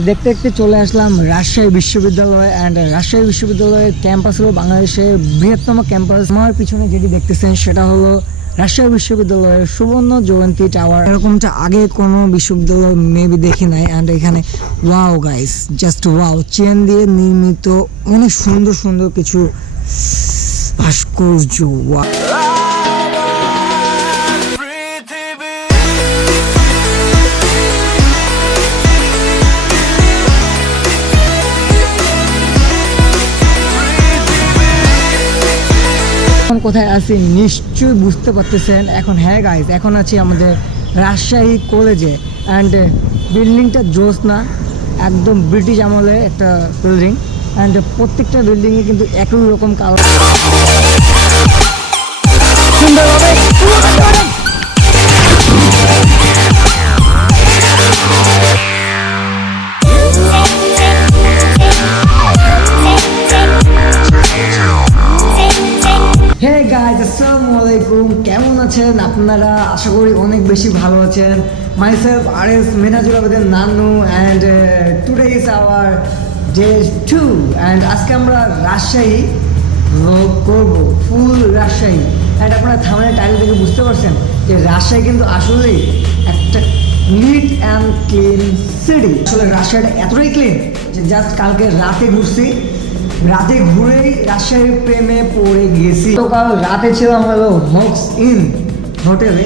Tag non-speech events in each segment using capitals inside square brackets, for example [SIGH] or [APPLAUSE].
দেখতে দেখতে চলে আসলাম রাজশাহী বিশ্ববিদ্যালয় অ্যান্ড রাজশাহী বিশ্ববিদ্যালয়ের ক্যাম্পাস হলো বাংলাদেশের বৃহত্তম ক্যাম্পাস আমার পিছনে যেটি দেখতেছেন, সেটা হলো রাজশাহী বিশ্ববিদ্যালয়ের সুবর্ণ জয়ন্তী টাওয়ার। এরকমটা আগে কোনো বিশ্ববিদ্যালয় মেবি দেখি নাই। অ্যান্ড এখানে wow guys just wow chain দিয়ে নির্মিত অনেক সুন্দর সুন্দর কিছু ভাস্কর্য ওয়াও কোথায় আছি নিশ্চয়ই বুঝতে পারতেছেন। এখন হ্যাঁ গাইজ এখন আছি আমাদের রাজশাহী কলেজে অ্যান্ড বিল্ডিংটা জোস না, একদম ব্রিটিশ আমলে একটা বিল্ডিং অ্যান্ড প্রত্যেকটা বিল্ডিংয়ে কিন্তু একই রকম কালার সুন্দরভাবে বেশি ভালো আছেন। Myself R S Menajul Abedin Nanu and today is our day two and আজকে আমরা রাজশাহী ভ্লগ করব ফুল রাজশাহী। অ্যান্ড আপনারা থামের টাইটেল থেকে বুঝতে পারছেন যে রাজশাহী কিন্তু আসলেই একটা নিট অ্যান্ড ক্লিন সিটি আসলে রাজশাহীটা এতটাই ক্লিন যে জাস্ট কালকে রাতে ঘুরছি। রাতে ঘুরেই রাজশাহীর প্রেমে পড়ে গেছি। তো কাল রাতে ছিলাম হলো হক্স ইন হোটেলে।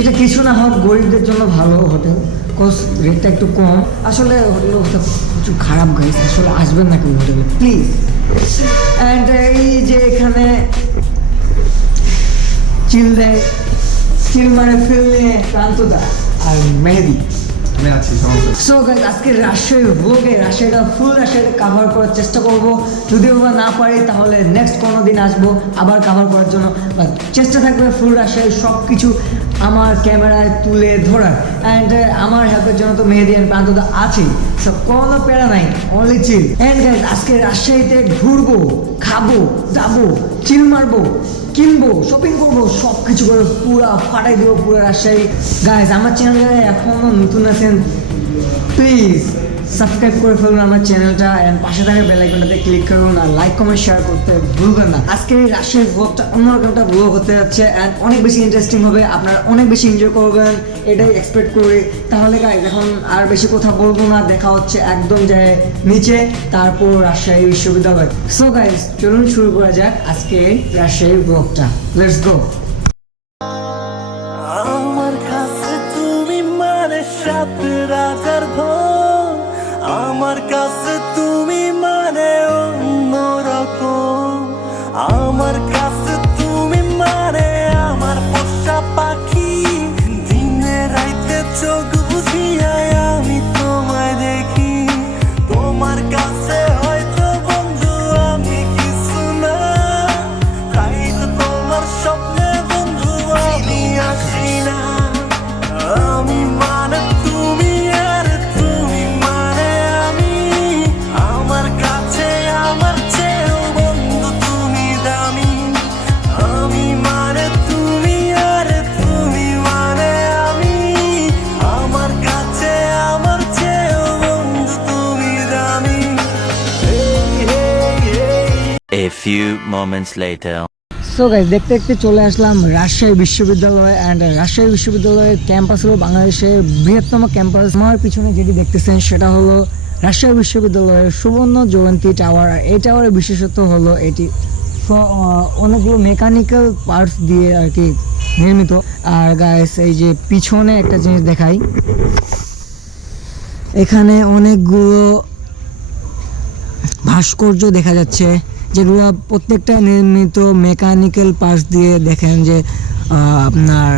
এটা কিছু না হোক, গরিবদের জন্য ভালো হোটেল কোর্স রেটটা একটু কম। আসলে হোটেল ওটা কিছু খারাপ গাইস আসলে আসবেন না কেউ হোটেলে প্লিজ অ্যান্ড এই যে এখানে চিল দেয়, চিল মানে ফিল নিয়ে ক্রান্তদা আর মেহেদি। সো গাইজ আজকে রাজশাহীর ব্লগে রাজশাহীটা ফুল রাজশাহীটা কাভার করার চেষ্টা করব। যদিও বা না পারি, তাহলে নেক্সট কোনো দিন আসব আবার কাভার করার জন্য। চেষ্টা থাকবে ফুল রাজশাহীর সব কিছু আমার ক্যামেরায় তুলে ধরার। অ্যান্ড আমার হেল্পের জন্য তো মেহেদি অ্যান্ড প্রান্তদা আছেই। সব কোনো প্যারা নাই অনলি চিল অ্যান্ড গাইজ আজকে রাজশাহীতে ঘুরবো, খাব, যাব। চিল মারবো, কিনবো শপিং করব সব কিছু করে পুরা ফাটাই দেবো পুরো রাজশাহী। গাইজ আমার চ্যানেলে এখনও নতুন আছেন। প্লিজ সাবস্ক্রাইব করে ফেলুন আমার চ্যানেলটা অ্যান্ড পাশে থাকা বেল আইকনটাতে ক্লিক করুন আর লাইক কমেন্ট শেয়ার করতে ভুলবেন না। আজকে এই রাজশাহীর ব্লগটা অন্যরকম একটা ব্লগ হতে যাচ্ছে অ্যান্ড অনেক বেশি ইন্টারেস্টিং হবে, আপনারা অনেক বেশি এনজয় করবেন, এটাই এক্সপেক্ট করি। তাহলে গাইজ এখন আর বেশি কথা বলব না, দেখা হচ্ছে একদম যায় নিচে, তারপর রাজশাহী বিশ্ববিদ্যালয়। সো গাইজ চলুন শুরু করা যাক আজকে রাজশাহীর ব্লগটা let's go few moments later. So guys দেখতে দেখতে চলে আসলাম রাজশাহী বিশ্ববিদ্যালয় অ্যান্ড রাজশাহী বিশ্ববিদ্যালয়ের ক্যাম্পাস হলো বাংলাদেশের বৃহত্তম ক্যাম্পাস আমার পিছনে যেটি দেখতেছেন সেটা হলো রাজশাহী বিশ্ববিদ্যালয়ের সুবর্ণ জয়ন্তী টাওয়ার এই টাওয়ারের বিশেষত্ব হলো এটি অনেকগুলো মেকানিক্যাল পার্টস দিয়ে আর কি নির্মিত। আর গাইস এই যে পিছনে একটা জিনিস দেখাই। এখানে অনেকগুলো ভাস্কর্য দেখা যাচ্ছে। যেগুলো প্রত্যেকটা নির্মিত মেকানিক্যাল পার্টস দিয়ে দেখেন যে আপনার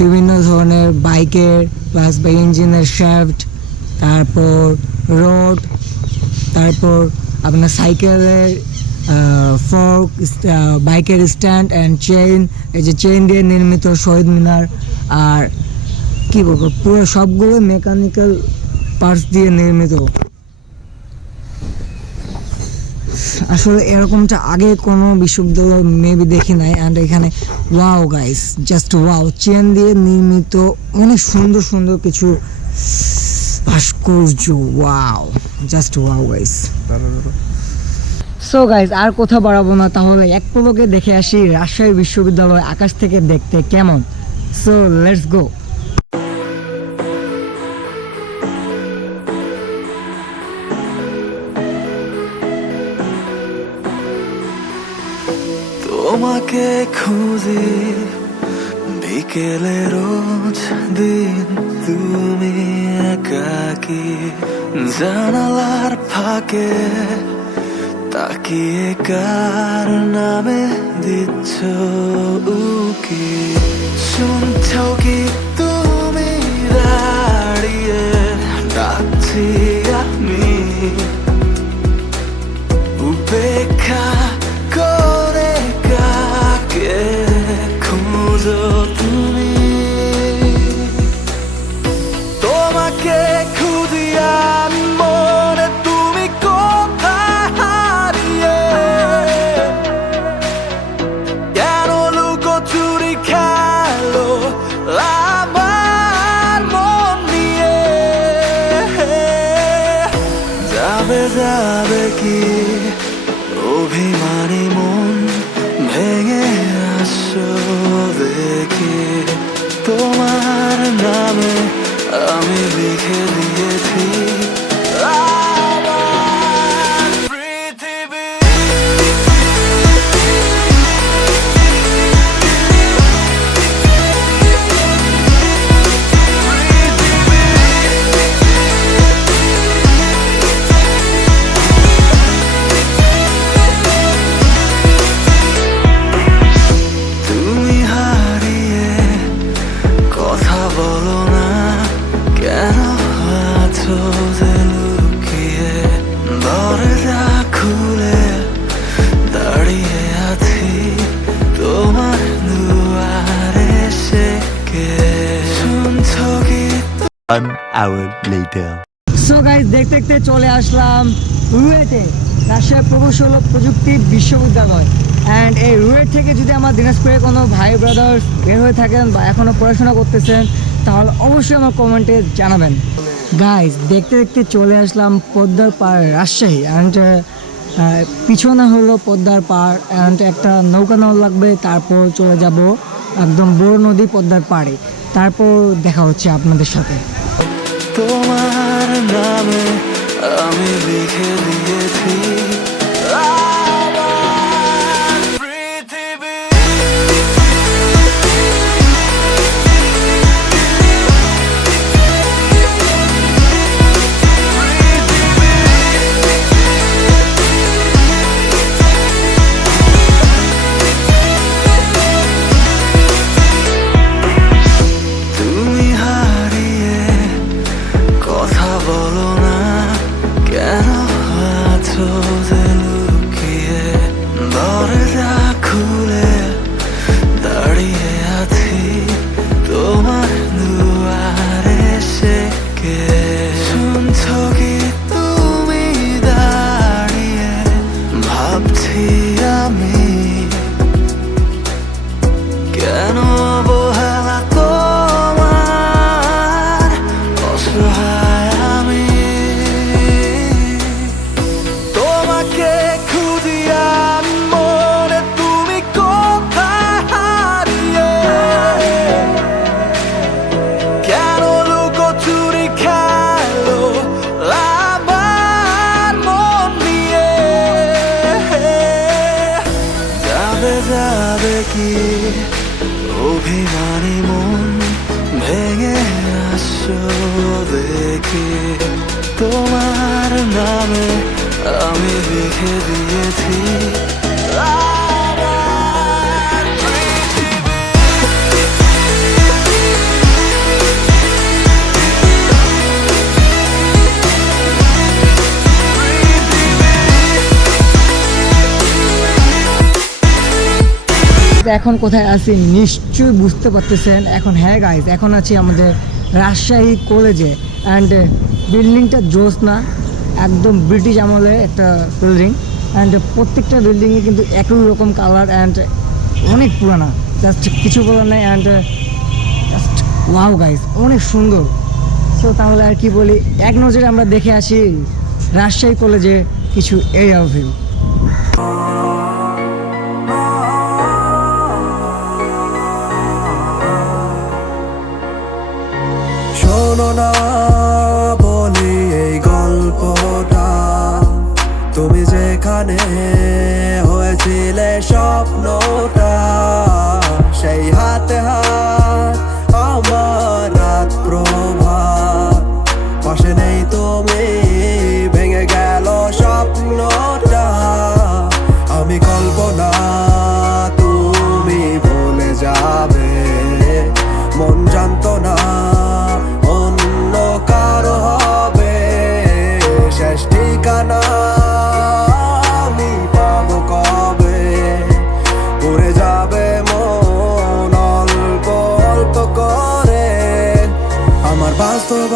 বিভিন্ন ধরনের বাইকের প্লাস বা ইঞ্জিনের শ্যাফট, তারপর রোড, তারপর আপনার সাইকেলের ফর্ক বাইকের স্ট্যান্ড অ্যান্ড চেইন, এই যে চেইন দিয়ে নির্মিত শহীদ মিনার আর কি বলব, পুরো সবগুলো মেকানিক্যাল পার্টস দিয়ে নির্মিত। আসলে এরকমটা আগে কোনো বিশ্ববিদ্যালয় মেবি দেখি নাই অ্যান্ড এখানে wow guys just wow chain দিয়ে নির্মিত অনেক সুন্দর সুন্দর কিছু ভাস্কর্য wow just wow guys so guys আর কোথাও বাড়াবো না, তাহলে এক পলকে দেখে আসি রাজশাহী বিশ্ববিদ্যালয় আকাশ থেকে দেখতে কেমন। সো লেটস গো তোমাকে খুঁজি বিকেলে রোজ দিন তুমি একাকি জানালার ফাঁকে তাকিয়ে কার নামে দিচ্ছ উকি? শুনছ কি তুমি দাঁড়িয়ে ডাকছি আমি? উপেক্ষা later. সো গাইজ দেখতে দেখতে চলে আসলাম রুয়েটে রাজশাহী প্রকৌশল প্রযুক্তি বিশ্ববিদ্যালয়। অ্যান্ড এই রুয়েট থেকে যদি আমার দিনাজপুরে কোনো ভাই ব্রাদার বের হয়ে থাকেন বা এখনও পড়াশোনা করতেছেন, তাহলে অবশ্যই আমার কমেন্টে জানাবেন। গাইজ দেখতে দেখতে চলে আসলাম পদ্মার পাড় রাজশাহী। অ্যান্ড পিছনে হলো পদ্মার পাড়। অ্যান্ড একটা নৌকা নাও লাগবে, তারপর চলে যাব একদম বড় নদী পদ্মার পাড়ে। তারপর দেখা হচ্ছে আপনাদের সাথে। তোমার নামে আমি লিখে দিয়েছি। যাবে যাবে কি? অভিমানী মন ভেঙে আসো দেখি। তোমার নামে আমি লিখে দিয়েছি এখন কোথায় আছি নিশ্চয়ই বুঝতে পারতেছেন। এখন হ্যাঁ গাইজ এখন আছি আমাদের রাজশাহী কলেজে অ্যান্ড বিল্ডিংটা জোস না, একদম ব্রিটিশ আমলে একটা বিল্ডিং অ্যান্ড প্রত্যেকটা বিল্ডিংয়ে কিন্তু একই রকম কালার অ্যান্ড অনেক পুরানা। জাস্ট কিছু বলার নেই অ্যান্ড জাস্ট ওয়াও গাইস অনেক সুন্দর। সো তাহলে আর কি বলি, এক নজরে আমরা দেখে আসি রাজশাহী কলেজে কিছু এরিয়া ভিউ না বলি এই গল্পটা। তুমি যেখানে হয়েছিলে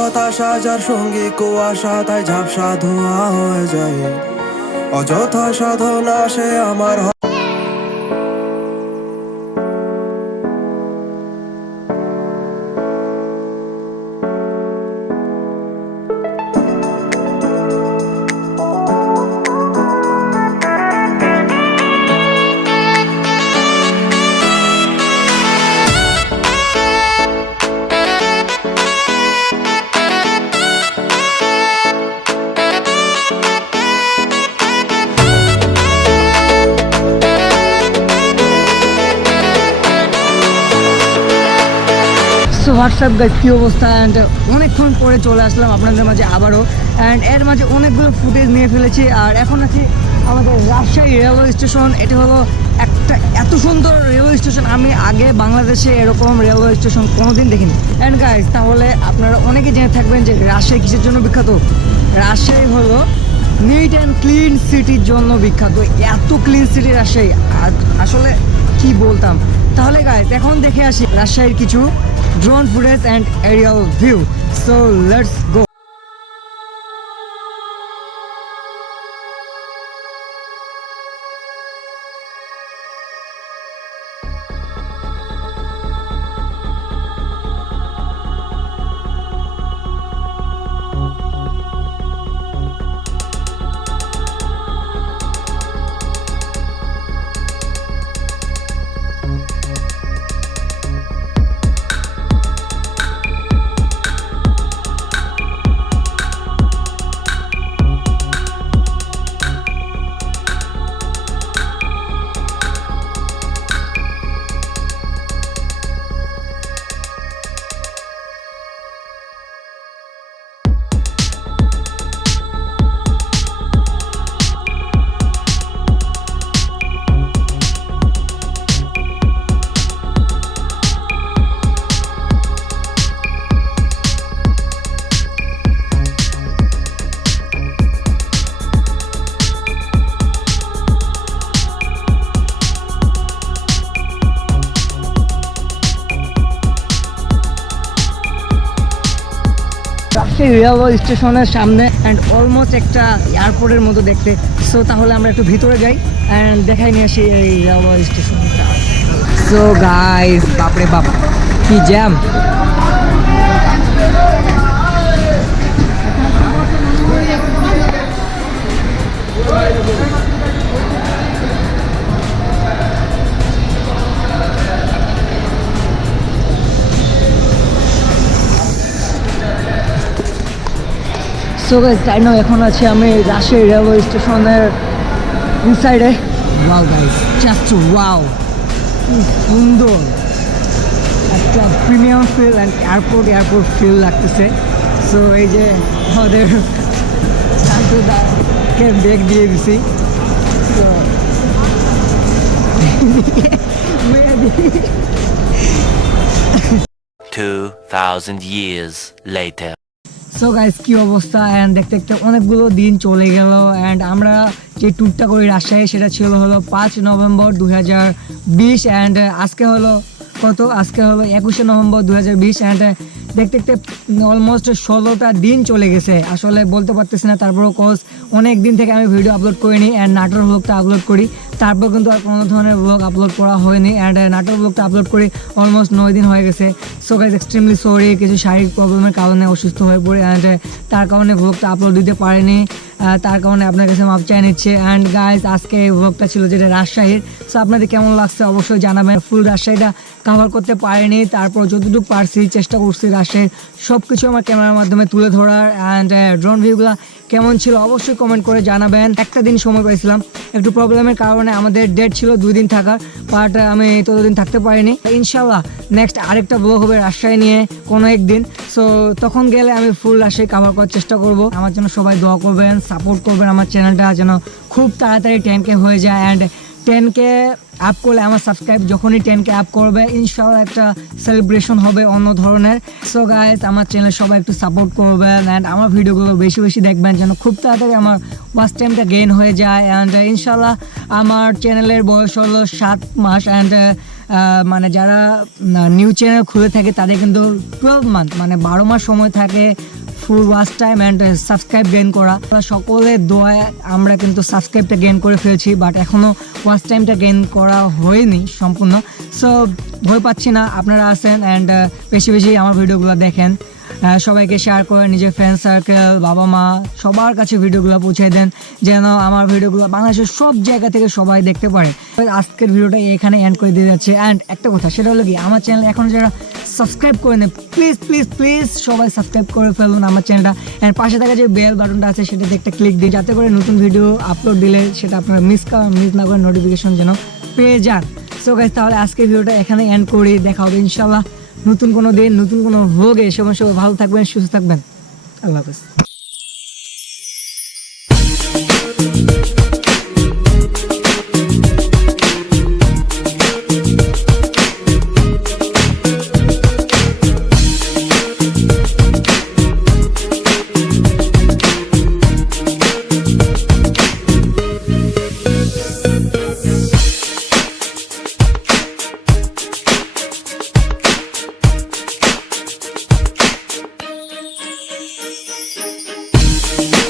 বাস্তবতা যার সঙ্গী কুয়াশা তাই ঝাপসা ধোয়া হয়ে যায়। অযথা সাধনা সে আমার হোয়াটসঅ্যাপ গাইজ কী অবস্থা? অ্যান্ড অনেকক্ষণ পরে চলে আসলাম আপনাদের মাঝে আবারও। অ্যান্ড এর মাঝে অনেকগুলো ফুটেজ নিয়ে ফেলেছি। আর এখন আছি আমাদের রাজশাহী রেলওয়ে স্টেশন এটি হলো একটা এত সুন্দর রেলওয়ে স্টেশন আমি আগে বাংলাদেশে এরকম রেলওয়ে স্টেশন কোনোদিন দেখিনি। অ্যান্ড গাইজ তাহলে আপনারা অনেকে জেনে থাকবেন যে রাজশাহী কিসের জন্য বিখ্যাত? রাজশাহী হলো নিট অ্যান্ড ক্লিন সিটির জন্য বিখ্যাত। এত ক্লিন সিটি রাজশাহী। আসলে কি বলতাম? তাহলে গাইজ এখন দেখে আসি রাজশাহীর কিছু drone footage and aerial view. So let's go. Rajshahi railway স্টেশনের সামনে অ্যান্ড অলমোস্ট একটা এয়ারপোর্টের মতো দেখতে। সো তাহলে আমরা একটু ভিতরে যাই অ্যান্ড দেখাই নিয়ে আসি এই রেলওয়ে স্টেশনটা। সো গাইস বাপরে বাপ, কি জ্যাম সো গাইস তাই না এখন আছি আমি রাজশাহী রেলওয়ে স্টেশনের ইনসাইডে ওয়াও গাইস জাস্ট ওয়াও সুন্দর। একটা premium feel and airport airport feel লাগতেছে। সো এই যে আমাদের শান্তুদাকে ব্রেক দিয়ে দিছি। তো [LAUGHS] Two thousand years later. So guys কি অবস্থা? অ্যান্ড দেখতে দেখতে অনেকগুলো দিন চলে গেল। অ্যান্ড আমরা যে ট্যুরটা করি রাজশাহী, সেটা ছিল হলো পাঁচ নভেম্বর দু হাজার বিশ। অ্যান্ড আজকে হলো কত? আজকে হলো একুশে নভেম্বর দু হাজার বিশ। অ্যান্ড দেখতে দেখতে অলমোস্ট ষোলোটা দিন চলে গেছে। আসলে বলতে পারতেছি না, তারপরও কোচ অনেক দিন থেকে আমি ভিডিও আপলোড করিনি অ্যান্ড নাটোর ব্লগটা আপলোড করি। তারপর কিন্তু আর কোনো ধরনের ব্লগ আপলোড করা হয়নি অ্যান্ড নাটোর ব্লগটা আপলোড করি অলমোস্ট নয় দিন হয়ে গেছে। সো গাইজ এক্সট্রিমলি সরি কিছু শারীরিক প্রবলেমের কারণে অসুস্থ হয়ে পড়ে অ্যান্ড তার কারণে ব্লগটা আপলোড দিতে পারিনি। তার কারণে আপনার কাছে মাপ চাই নিচ্ছে। অ্যান্ড গাইজ আজকে এই ব্লগটা ছিল যেটা রাজশাহীর। সো আপনাদের কেমন লাগছে অবশ্যই জানাবেন। ফুল রাজশাহীটা কাভার করতে পারিনি। তারপর যতটুকু পারছি, চেষ্টা করছি রাজশাহীর সব কিছু আমার ক্যামেরার মাধ্যমে তুলে ধরার। অ্যান্ড ড্রোন ভিউগুলো কেমন ছিল অবশ্যই কমেন্ট করে জানাবেন। একটা দিন সময় পাইছিলাম। একটু প্রবলেমের কারণে আমাদের ডেট ছিল দুই দিন থাকার। বাট আমি ততদিন থাকতে পারিনি। ইনশাল্লাহ নেক্সট আরেকটা ব্লগ হবে রাজশাহী নিয়ে কোনো একদিন। সো তখন গেলে আমি ফুল রাজশাহী কাভার করার চেষ্টা করব। আমার জন্য সবাই দোয়া করবেন সাপোর্ট করবেন আমার চ্যানেলটা যেন খুব তাড়াতাড়ি টেন কে হয়ে যায় অ্যান্ড টেন কে আপ করলে আমার সাবস্ক্রাইব যখনই টেন কে আপ করবে ইনশাল্লাহ একটা সেলিব্রেশন হবে অন্য ধরনের। সো গাইজ আমার চ্যানেল সবাই একটু সাপোর্ট করবেন অ্যান্ড আমার ভিডিওগুলো বেশি বেশি দেখবেন যেন খুব তাড়াতাড়ি আমার ওয়াচ টাইমটা গেইন হয়ে যায় অ্যান্ড ইনশাল্লাহ আমার চ্যানেলের বয়স হলো সাত মাস অ্যান্ড মানে যারা নিউ চ্যানেল খুলে থাকে তাদের কিন্তু টুয়েলভ মান্থ মানে বারো মাস সময় থাকে। Full watch time and subscribe gain করা। সকলের দোয়ায় আমরা কিন্তু সাবস্ক্রাইবটা গেইন করে ফেলছি বাট এখনও ওয়াচ টাইমটা গেইন করা হয়নি সম্পূর্ণ। সো ভয় পাচ্ছি না, আপনারা আসেন অ্যান্ড বেশি বেশি আমার ভিডিওগুলো দেখেন। সবাইকে শেয়ার করে, নিজের ফ্রেন্ড সার্কেল বাবা মা, সবার কাছে ভিডিওগুলো পৌঁছে দেন, যেন আমার ভিডিওগুলো বাংলাদেশের সব জায়গা থেকে সবাই দেখতে পারে। আজকের ভিডিওটা এখানে এন্ড করে দিয়ে যাচ্ছে। অ্যান্ড একটা কথা, সেটা হলো কি, আমার চ্যানেল এখন যারা সাবস্ক্রাইব করে নেন। প্লিজ প্লিজ প্লিজ সবাই সাবস্ক্রাইব করে ফেলুন আমার চ্যানেলটা অ্যান্ড পাশে থাকা যে বেল বাটনটা আছে, সেটাতে একটা ক্লিক দিন যাতে করে নতুন ভিডিও আপলোড দিলে সেটা আপনারা মিস মিস না করে নোটিফিকেশন যেন পেয়ে যান। সো গাইজ তাহলে আজকে ভিডিওটা এখানে এন্ড করি। দেখা হবে ইনশাল্লাহ নতুন কোনো দিন, নতুন কোনো ভোগে সবাই সবাই ভালো থাকবেন, সুস্থ থাকবেন। আল্লাহ হাফেজ।